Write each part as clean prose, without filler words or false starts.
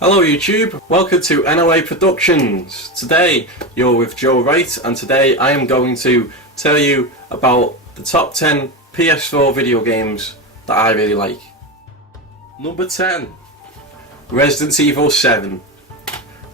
Hello YouTube, welcome to NOA Productions. Today you're with Joe Wright, and today I am going to tell you about the top 10 PS4 video games that I really like. Number 10, Resident Evil 7.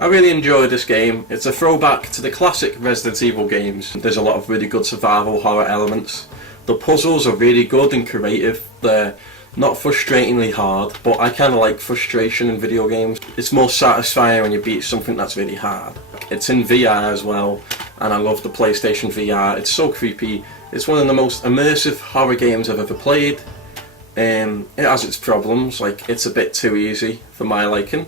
I really enjoyed this game. It's a throwback to the classic Resident Evil games. There's a lot of really good survival horror elements. The puzzles are really good and creative. They're not frustratingly hard, but I kind of like frustration in video games. It's more satisfying when you beat something that's really hard. It's in VR as well, and I love the PlayStation VR. It's so creepy. It's one of the most immersive horror games I've ever played. It has its problems, like it's a bit too easy for my liking,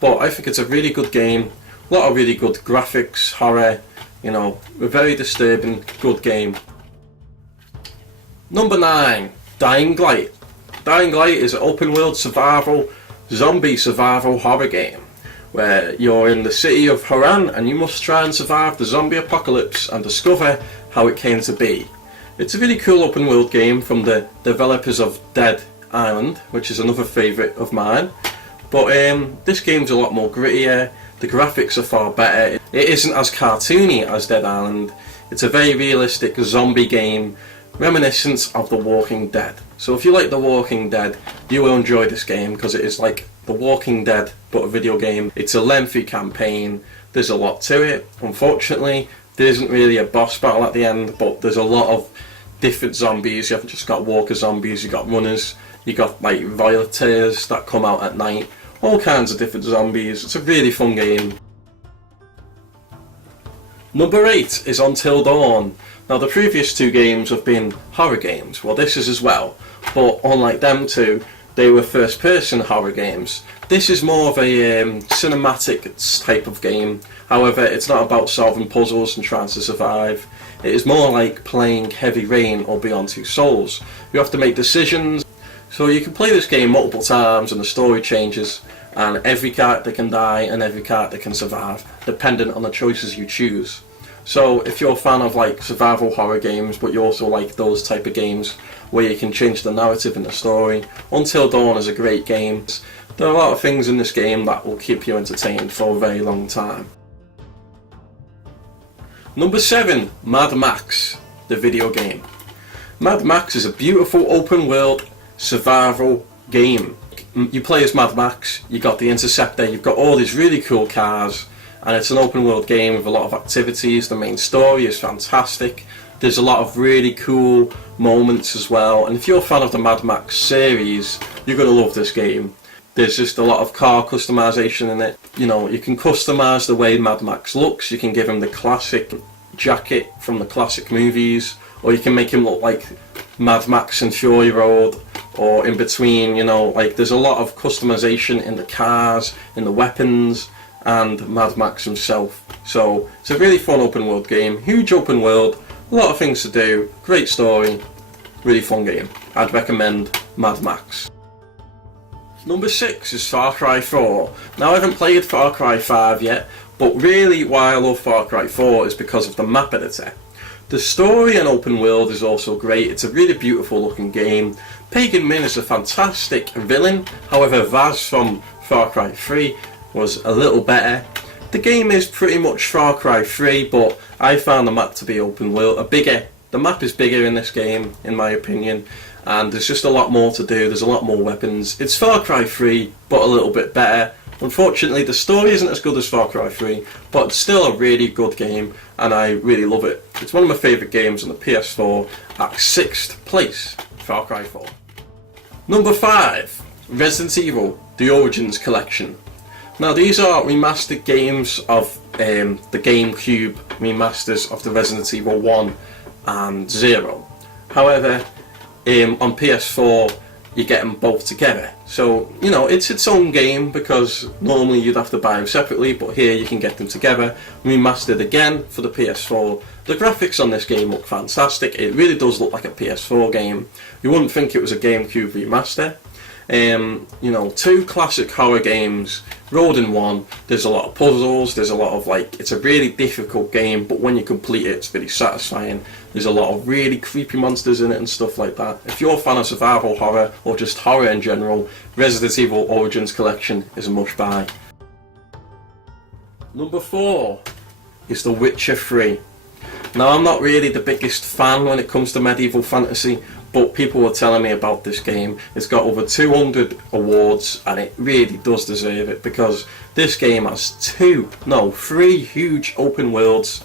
but I think it's a really good game. A lot of really good graphics, horror, you know, a very disturbing, good game. Number 9, Dying Light. Dying Light is an open world survival, zombie survival horror game where you're in the city of Harran and you must try and survive the zombie apocalypse and discover how it came to be. It's a really cool open world game from the developers of Dead Island, which is another favourite of mine. But this game's a lot more grittier, the graphics are far better, it isn't as cartoony as Dead Island. It's a very realistic zombie game, reminiscent of The Walking Dead. So if you like The Walking Dead, you will enjoy this game because it is like The Walking Dead but a video game. It's a lengthy campaign, there's a lot to it. Unfortunately, there isn't really a boss battle at the end, but there's a lot of different zombies. You haven't just got walker zombies, you've got runners, you got like violators that come out at night, all kinds of different zombies. It's a really fun game. Number 8 is Until Dawn. Now the previous two games have been horror games, well this is as well, but unlike them two, they were first person horror games. This is more of a cinematic type of game, however it's not about solving puzzles and trying to survive. It is more like playing Heavy Rain or Beyond Two Souls. You have to make decisions, so you can play this game multiple times and the story changes, and every character can die and every character can survive, dependent on the choices you choose. So if you're a fan of like survival horror games, but you also like those type of games where you can change the narrative and the story, Until Dawn is a great game. There are a lot of things in this game that will keep you entertained for a very long time. Number 7, Mad Max, the video game. Mad Max is a beautiful open world survival game. You play as Mad Max, you got the Interceptor, you've got all these really cool cars, and it's an open world game with a lot of activities. The main story is fantastic. There's a lot of really cool moments as well, and if you're a fan of the Mad Max series, you're going to love this game. There's just a lot of car customization in it. You know, you can customize the way Mad Max looks. You can give him the classic jacket from the classic movies, or you can make him look like Mad Max and Fury Road, or in between, you know, like there's a lot of customization in the cars, in the weapons, and Mad Max himself. So it's a really fun open world game, huge open world, a lot of things to do, great story, really fun game. I'd recommend Mad Max. Number 6 is Far Cry 4. Now I haven't played Far Cry 5 yet, but really why I love Far Cry 4 is because of the map editor. The story and open world is also great. It's a really beautiful looking game. Pagan Min is a fantastic villain, however Vaz from Far Cry 3 was a little better. The game is pretty much Far Cry 3, but I found the map to be open world, the map is bigger in this game in my opinion, and there's just a lot more to do, there's a lot more weapons. It's Far Cry 3 but a little bit better. Unfortunately the story isn't as good as Far Cry 3, but it's still a really good game and I really love it. It's one of my favourite games on the PS4, at 6th place, Far Cry 4. Number 5, Resident Evil, The Origins Collection. Now these are remastered games of the GameCube remasters of the Resident Evil 1 and 0. However, on PS4 you get them both together. So, you know, it's its own game because normally you'd have to buy them separately, but here you can get them together, remastered again for the PS4. The graphics on this game look fantastic, it really does look like a PS4 game. You wouldn't think it was a GameCube remaster. You know, two classic horror games rolled in one. There's a lot of puzzles, there's a lot of like, it's a really difficult game, but when you complete it, it's really satisfying. There's a lot of really creepy monsters in it and stuff like that. If you're a fan of survival horror or just horror in general, Resident Evil Origins Collection is a must buy. Number 4 is The Witcher 3. Now, I'm not really the biggest fan when it comes to medieval fantasy, but people were telling me about this game. It's got over 200 awards, and it really does deserve it, because this game has 3 huge open worlds.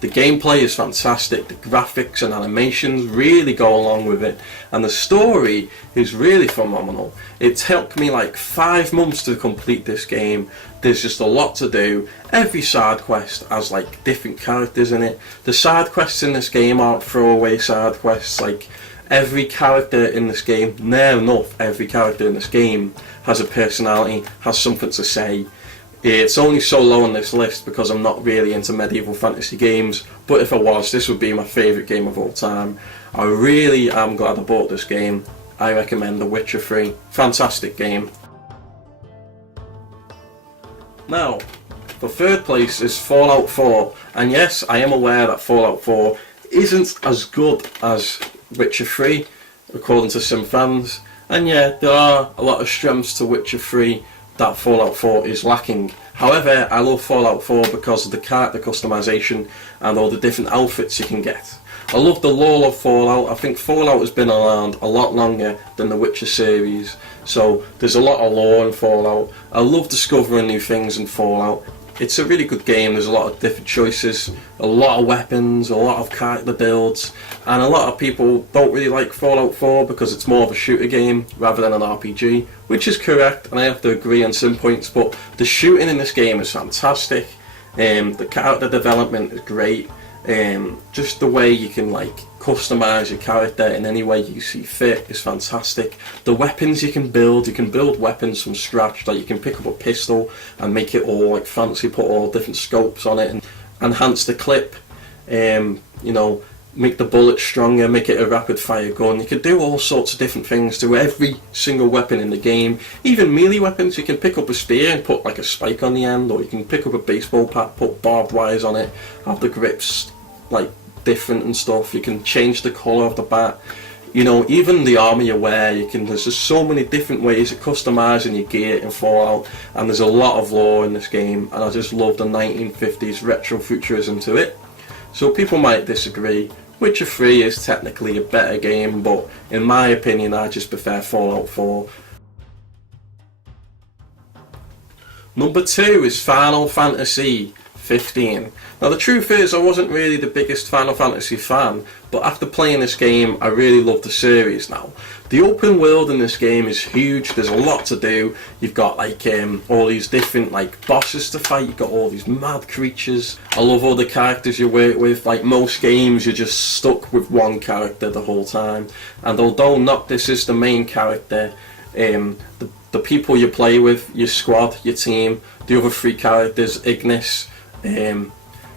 The gameplay is fantastic, the graphics and animations really go along with it, and the story is really phenomenal. It took me like 5 months to complete this game. There's just a lot to do. Every side quest has like different characters in it. The side quests in this game aren't throwaway side quests. Like, every character in this game, near enough every character in this game, has a personality, has something to say. It's only so low on this list because I'm not really into medieval fantasy games, but if I was, this would be my favourite game of all time. I really am glad I bought this game. I recommend The Witcher 3. Fantastic game. Now, for third place is Fallout 4, and yes, I am aware that Fallout 4 isn't as good as Witcher 3, according to some fans, and yeah, there are a lot of strengths to Witcher 3 that Fallout 4 is lacking. However, I love Fallout 4 because of the character customization and all the different outfits you can get. I love the lore of Fallout. I think Fallout has been around a lot longer than the Witcher series, so there's a lot of lore in Fallout. I love discovering new things in Fallout. It's a really good game. There's a lot of different choices, a lot of weapons, a lot of character builds, and a lot of people don't really like Fallout 4 because it's more of a shooter game rather than an RPG, which is correct, and I have to agree on some points, but the shooting in this game is fantastic. The character development is great. Just the way you can like customize your character in any way you see fit is fantastic. The weapons you can build weapons from scratch. Like, you can pick up a pistol and make it all like fancy, put all different scopes on it and enhance the clip, you know, make the bullet stronger, make it a rapid fire gun. You can do all sorts of different things to every single weapon in the game. Even melee weapons, you can pick up a spear and put like a spike on the end, or you can pick up a baseball bat, put barbed wires on it, have the grips like different and stuff. You can change the colour of the bat. You know, even the armour you wear, there's just so many different ways of customising your gear in Fallout, and there's a lot of lore in this game, and I just love the 1950s retro futurism to it. So people might disagree. Witcher 3 is technically a better game, but in my opinion I just prefer Fallout 4. Number 2 is Final Fantasy 15. Now, the truth is, I wasn't really the biggest Final Fantasy fan, but after playing this game I really love the series now. The open world in this game is huge. There's a lot to do. You've got like all these different like bosses to fight. You've got all these mad creatures. I love all the characters you work with. Like most games, you're just stuck with one character the whole time, and although Noctis is the main character, the people you play with, your squad, your team, the other 3 characters, Ignis,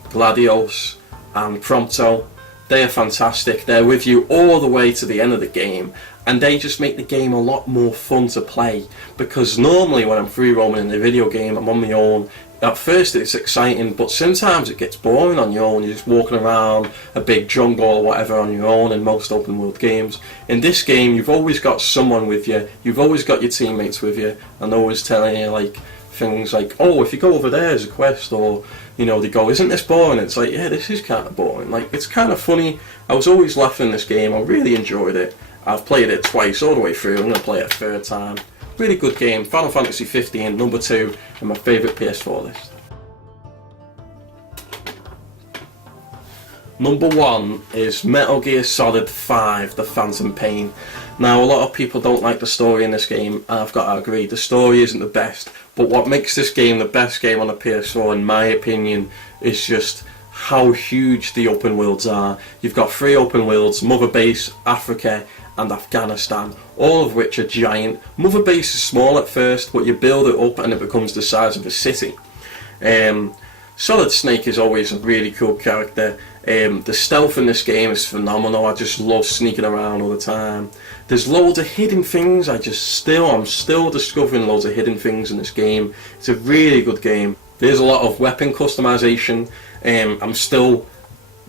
Gladios and Prompto, they are fantastic. They're with you all the way to the end of the game, and they just make the game a lot more fun to play, because normally when I'm free roaming in the video game, I'm on my own. At first it's exciting, but sometimes it gets boring on your own. You're just walking around a big jungle or whatever on your own in most open world games. In this game you've always got someone with you, you've always got your teammates with you, and always telling you like things like, oh, if you go over there there's a quest, or you know, they go, isn't this boring? It's like, yeah, this is kind of boring. Like, it's kind of funny. I was always laughing in this game. I really enjoyed it. I've played it twice all the way through. I'm going to play it a third time. Really good game. Final Fantasy 15, number 2, and my favourite PS4 list. Number 1 is Metal Gear Solid 5, The Phantom Pain. Now, a lot of people don't like the story in this game, and I've got to agree, the story isn't the best, but what makes this game the best game on the PS4, in my opinion, is just how huge the open worlds are. You've got 3 open worlds: Mother Base, Africa, and Afghanistan, all of which are giant. Mother Base is small at first, but you build it up and it becomes the size of a city. Solid Snake is always a really cool character. The stealth in this game is phenomenal. I just love sneaking around all the time. There's loads of hidden things. I'm still discovering loads of hidden things in this game. It's a really good game. There's a lot of weapon customization. I'm still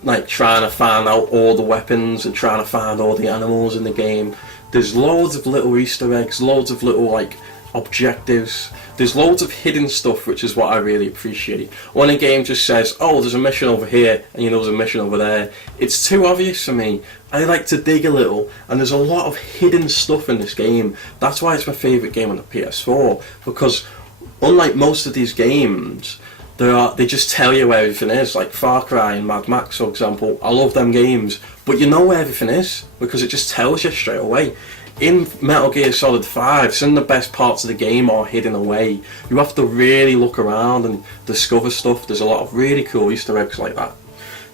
like trying to find out all the weapons and trying to find all the animals in the game. There's loads of little Easter eggs, loads of little like objectives. There's loads of hidden stuff, which is what I really appreciate. When a game just says, oh, there's a mission over here, and you know there's a mission over there, it's too obvious for me. I like to dig a little, and there's a lot of hidden stuff in this game. That's why it's my favourite game on the PS4, because unlike most of these games, they just tell you where everything is, like Far Cry and Mad Max, for example. I love them games, but you know where everything is, because it just tells you straight away. In Metal Gear Solid 5, some of the best parts of the game are hidden away. You have to really look around and discover stuff. There's a lot of really cool Easter eggs like that.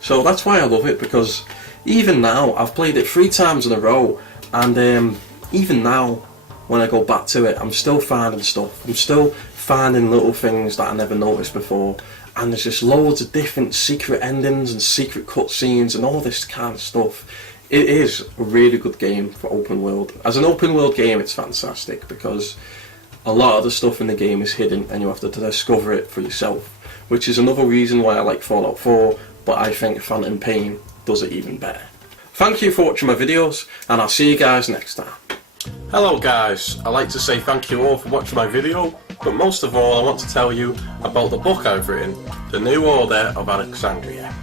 So that's why I love it, because even now, I've played it 3 times in a row, and even now, when I go back to it, I'm still finding stuff. I'm still finding little things that I never noticed before, and there's just loads of different secret endings and secret cutscenes and all this kind of stuff. It is a really good game for open world. As an open world game, it's fantastic, because a lot of the stuff in the game is hidden and you have to discover it for yourself, which is another reason why I like Fallout 4, but I think Phantom Pain does it even better. Thank you for watching my videos, and I'll see you guys next time. Hello guys, I'd like to say thank you all for watching my video, but most of all I want to tell you about the book I've written, The New Order of Alexandria.